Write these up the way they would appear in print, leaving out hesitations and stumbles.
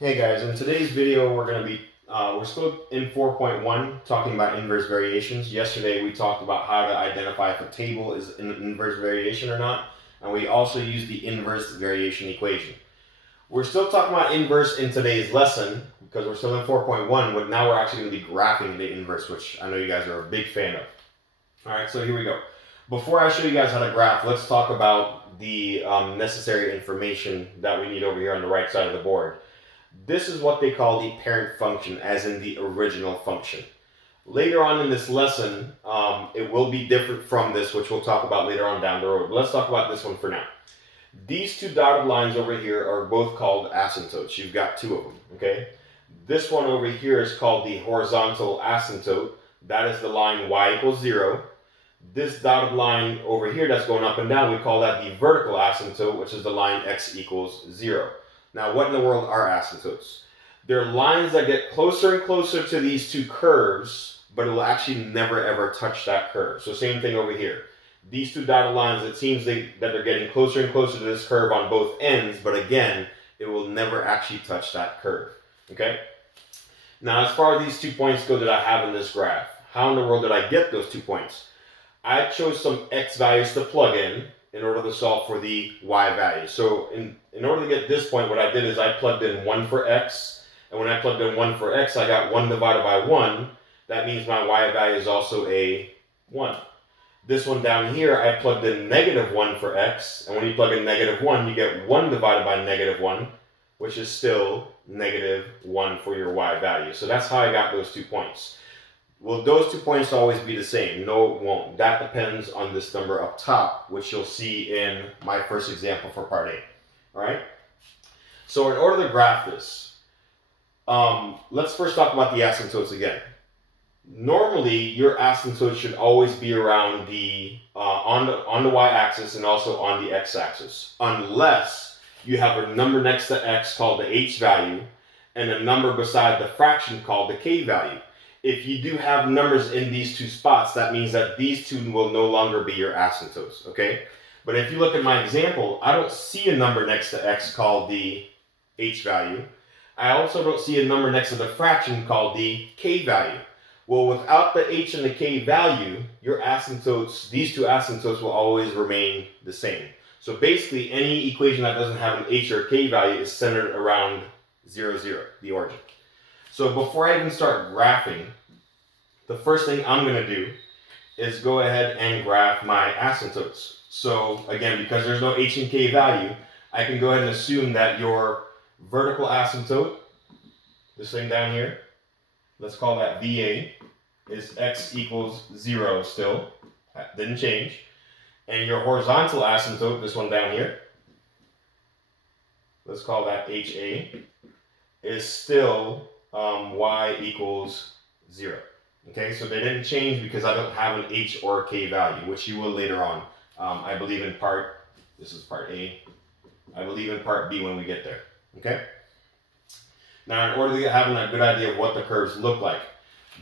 Hey guys, in today's video we're going to be, we're still in 4.1 talking about inverse variations. Yesterday we talked about how to identify if a table is an inverse variation or not, and we also used the inverse variation equation. We're still talking about inverse in today's lesson because we're still in 4.1, but now we're actually going to be graphing the inverse, which I know you guys are a big fan of. Alright, so here we go. Before I show you guys how to graph, let's talk about the necessary information that we need over here on the right side of the board. This is what they call the parent function, as in the original function. Later on in this lesson, it will be different from this, which we'll talk about later on down the road. But let's talk about this one for now. These two dotted lines over here are both called asymptotes. You've got two of them, okay? This one over here is called the horizontal asymptote. That is the line y equals 0. This dotted line over here that's going up and down, we call that the vertical asymptote, which is the line x equals 0. Now, what in the world are asymptotes? They're lines that get closer and closer to these two curves, but it will actually never ever touch that curve. So same thing over here. These two dotted lines, it seems that they're getting closer and closer to this curve on both ends, but again, it will never actually touch that curve. Okay? Now, as far as these 2 points go that I have in this graph, how in the world did I get those 2 points? I chose some x values to plug in order to solve for the y value. So in order to get this point, what I did is I plugged in 1 for x, and when I plugged in 1 for x, I got 1 divided by 1. That means my y value is also a 1. This one down here, I plugged in negative 1 for x, and when you plug in negative 1, you get 1 divided by negative 1, which is still negative 1 for your y value. So that's how I got those 2 points. Will those 2 points always be the same? No, it won't. That depends on this number up top, which you'll see in my first example for part A. All right? So in order to graph this, let's first talk about the asymptotes again. Normally, your asymptote should always be around on the y-axis and also on the x-axis, unless you have a number next to x called the h value and a number beside the fraction called the k value. If you do have numbers in these two spots, that means that these two will no longer be your asymptotes, okay? But if you look at my example, I don't see a number next to x called the h value. I also don't see a number next to the fraction called the k value. Well, without the h and the k value, your asymptotes, these two asymptotes will always remain the same. So basically, any equation that doesn't have an h or k value is centered around 0, 0, the origin. So before I even start graphing, the first thing I'm going to do is go ahead and graph my asymptotes. So again, because there's no h and k value, I can go ahead and assume that your vertical asymptote, this thing down here, let's call that VA, is x equals 0 still. That didn't change. And your horizontal asymptote, this one down here, let's call that HA, is still y equals 0. Okay, so they didn't change because I don't have an h or a k value, which you will later on. I believe in part, this is part A, I believe in part B when we get there. Okay? Now, in order to have a good idea of what the curves look like,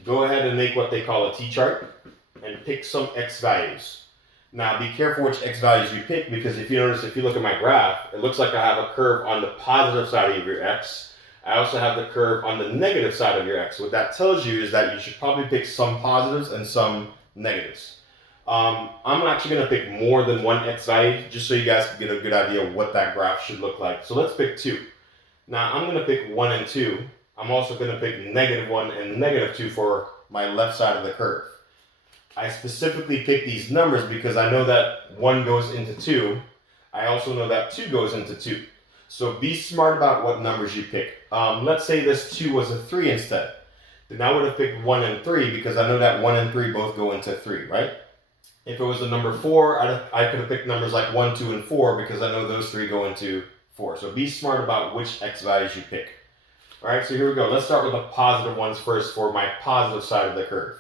go ahead and make what they call a T-chart and pick some x values. Now, be careful which x values you pick, because if you notice, if you look at my graph, it looks like I have a curve on the positive side of your x. I also have the curve on the negative side of your x. What that tells you is that you should probably pick some positives and some negatives. I'm actually going to pick more than one x value, just so you guys can get a good idea of what that graph should look like. So let's pick 2. Now, I'm going to pick 1 and 2. I'm also going to pick negative 1 and negative 2 for my left side of the curve. I specifically pick these numbers because I know that 1 goes into 2. I also know that 2 goes into 2. So be smart about what numbers you pick. Let's say this 2 was a 3 instead. Then I would have picked 1 and 3 because I know that 1 and 3 both go into 3, right? If it was the number 4, I could have picked numbers like 1, 2, and 4 because I know those 3 go into 4. So be smart about which x values you pick. All right, so here we go. Let's start with the positive ones first for my positive side of the curve.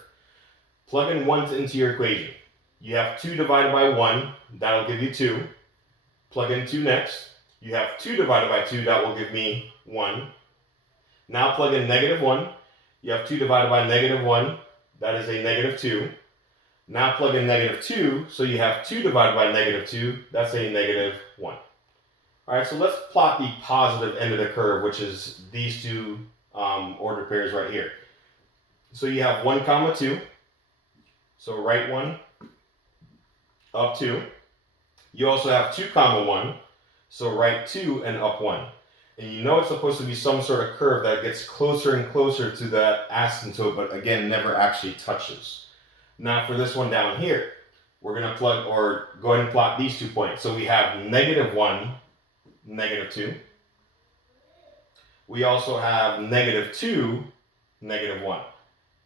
Plug in 1 into your equation. You have 2 divided by 1. That'll give you 2. Plug in 2 next. You have 2 divided by 2. That will give me 1. Now plug in negative 1. You have 2 divided by negative 1. That is a negative 2. Now plug in negative 2. So you have 2 divided by negative 2. That's a negative 1. All right, so let's plot the positive end of the curve, which is these two ordered pairs right here. So you have 1 comma 2. So right 1, up 2. You also have 2 comma 1. So right 2 and up 1. And you know it's supposed to be some sort of curve that gets closer and closer to that asymptote, but again, never actually touches. Now for this one down here, we're going to plug or go ahead and plot these 2 points. So we have -1, -2. We also have -2, -1.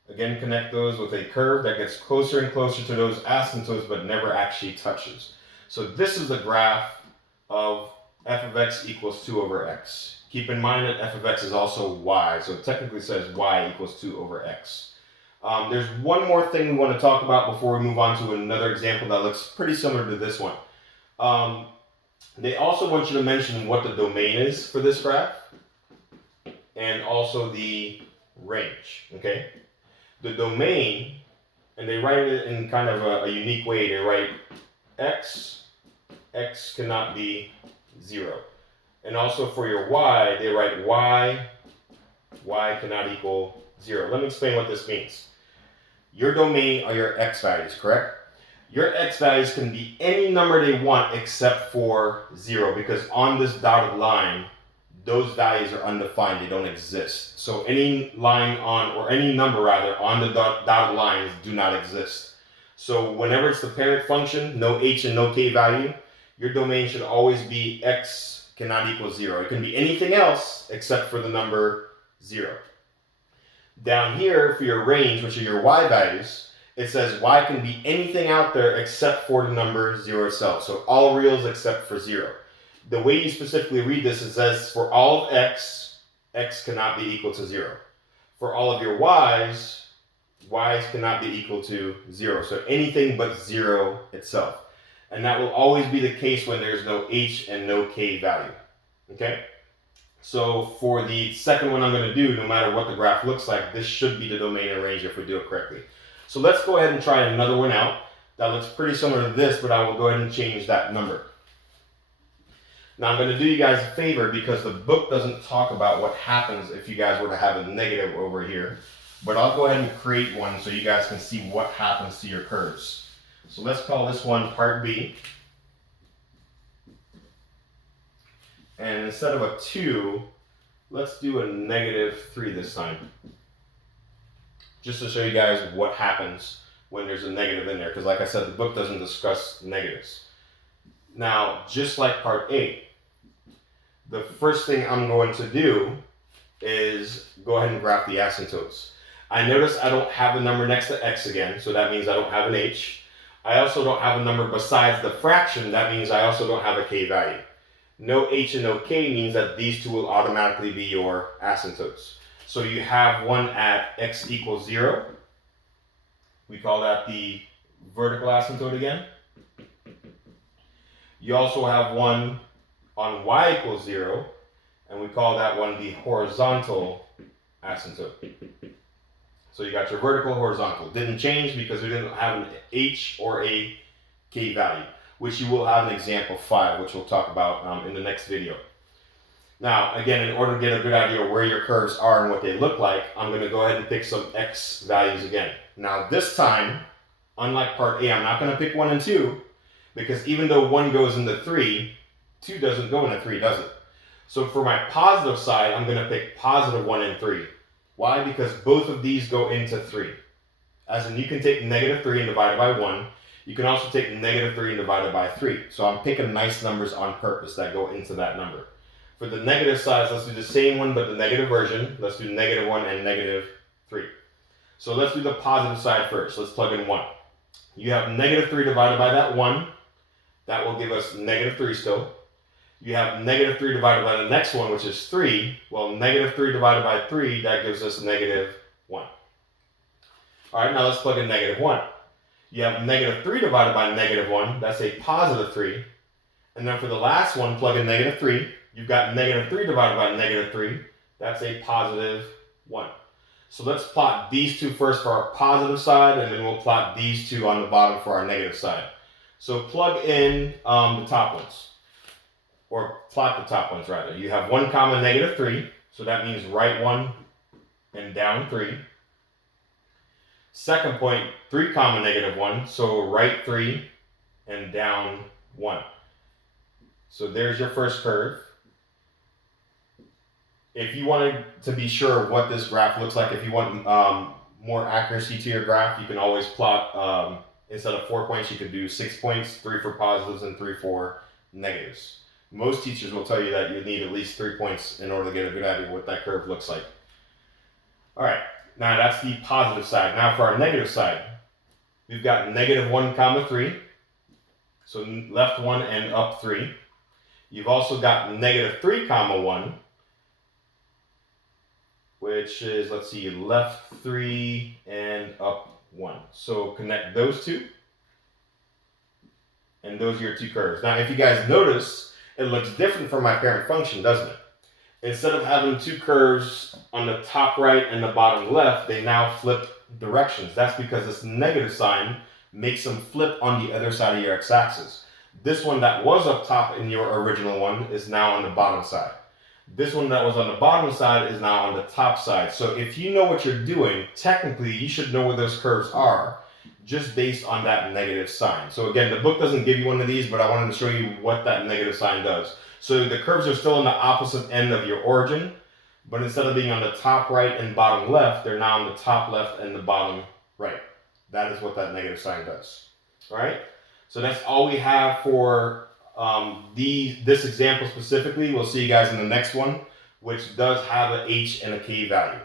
Again, connect those with a curve that gets closer and closer to those asymptotes, but never actually touches. So this is the graph of f of x equals 2 over x. Keep in mind that f of x is also y, so it technically says y equals 2 over x. There's one more thing we want to talk about before we move on to another example that looks pretty similar to this one. They also want you to mention what the domain is for this graph, and also the range, okay? The domain, and they write it in kind of a unique way. They write x cannot be 0. And also for your y, they write y cannot equal 0. Let me explain what this means. Your domain are your x values, correct? Your x values can be any number they want except for 0, because on this dotted line, those values are undefined, they don't exist. So any line on, or any number rather, on the dotted lines do not exist. So whenever it's the parent function, no h and no k value, your domain should always be x cannot equal 0. It can be anything else except for the number 0. Down here for your range, which are your y values, it says y can be anything out there except for the number 0 itself. So all reals except for 0. The way you specifically read this, it says for all of x cannot be equal to 0. For all of your y's cannot be equal to 0. So anything but 0 itself. And that will always be the case when there's no h and no k value. Okay? So for the second one I'm going to do, no matter what the graph looks like, this should be the domain and range if we do it correctly. So let's go ahead and try another one out. That looks pretty similar to this, but I will go ahead and change that number. Now I'm going to do you guys a favor, because the book doesn't talk about what happens if you guys were to have a negative over here. But I'll go ahead and create one so you guys can see what happens to your curves. So let's call this one part B. And instead of a 2, let's do a -3 this time. Just to show you guys what happens when there's a negative in there. Because like I said, the book doesn't discuss negatives. Now, just like part A, the first thing I'm going to do is go ahead and graph the asymptotes. I notice I don't have a number next to x again, so that means I don't have an h. I also don't have a number besides the fraction, that means I also don't have a k value. No h and no k means that these two will automatically be your asymptotes. So you have one at x equals 0. We call that the vertical asymptote again. You also have one on y equals 0, and we call that one the horizontal asymptote. So you got your vertical, horizontal. Didn't change because we didn't have an h or a k value, which you will have in example 5, which we'll talk about in the next video. Now, again, in order to get a good idea of where your curves are and what they look like, I'm going to go ahead and pick some x values again. Now, this time, unlike part A, I'm not going to pick 1 and 2, because even though 1 goes into 3, 2 doesn't go into 3, does it? So for my positive side, I'm going to pick positive 1 and 3. Why? Because both of these go into 3. As in, you can take -3 and divide it by 1. You can also take -3 and divide it by 3. So I'm picking nice numbers on purpose that go into that number. For the negative sides, let's do the same one, but the negative version. Let's do -1 and -3. So let's do the positive side first. Let's plug in 1. You have -3 divided by that 1. That will give us -3 still. You have -3 divided by the next one, which is 3. Well, -3 divided by 3, that gives us -1. All right, now let's plug in -1. You have -3 divided by -1. That's a positive 3. And then for the last one, plug in -3. You've got -3 divided by -3. That's a positive 1. So let's plot these two first for our positive side, and then we'll plot these two on the bottom for our negative side. So plug in the top ones. or plot the top ones rather. You have 1 comma negative 3, so that means right 1 and down 3. Second point, 3 comma negative 1, so right 3 and down 1. So there's your first curve. If you wanted to be sure of what this graph looks like, if you want more accuracy to your graph, you can always plot, instead of 4 points, you could do 6 points, 3 for positives and 3 for negatives. Most teachers will tell you that you need at least 3 points in order to get a good idea of what that curve looks like. All right, now that's the positive side. Now for our negative side, we've got negative 1 comma 3, so left 1 and up 3. You've also got negative 3 comma 1, which is, let's see, left 3 and up 1. So connect those two, and those are your two curves. Now, if you guys notice, it looks different from my parent function, doesn't it? Instead of having two curves on the top right and the bottom left, they now flip directions. That's because this negative sign makes them flip on the other side of your x-axis. This one that was up top in your original one is now on the bottom side. This one that was on the bottom side is now on the top side. So if you know what you're doing, technically you should know where those curves are just based on that negative sign. So again, the book doesn't give you one of these, but I wanted to show you what that negative sign does. So the curves are still on the opposite end of your origin, but instead of being on the top right and bottom left, they're now on the top left and the bottom right. That is what that negative sign does. All right? So that's all we have for this example specifically. We'll see you guys in the next one, which does have an h and a k value.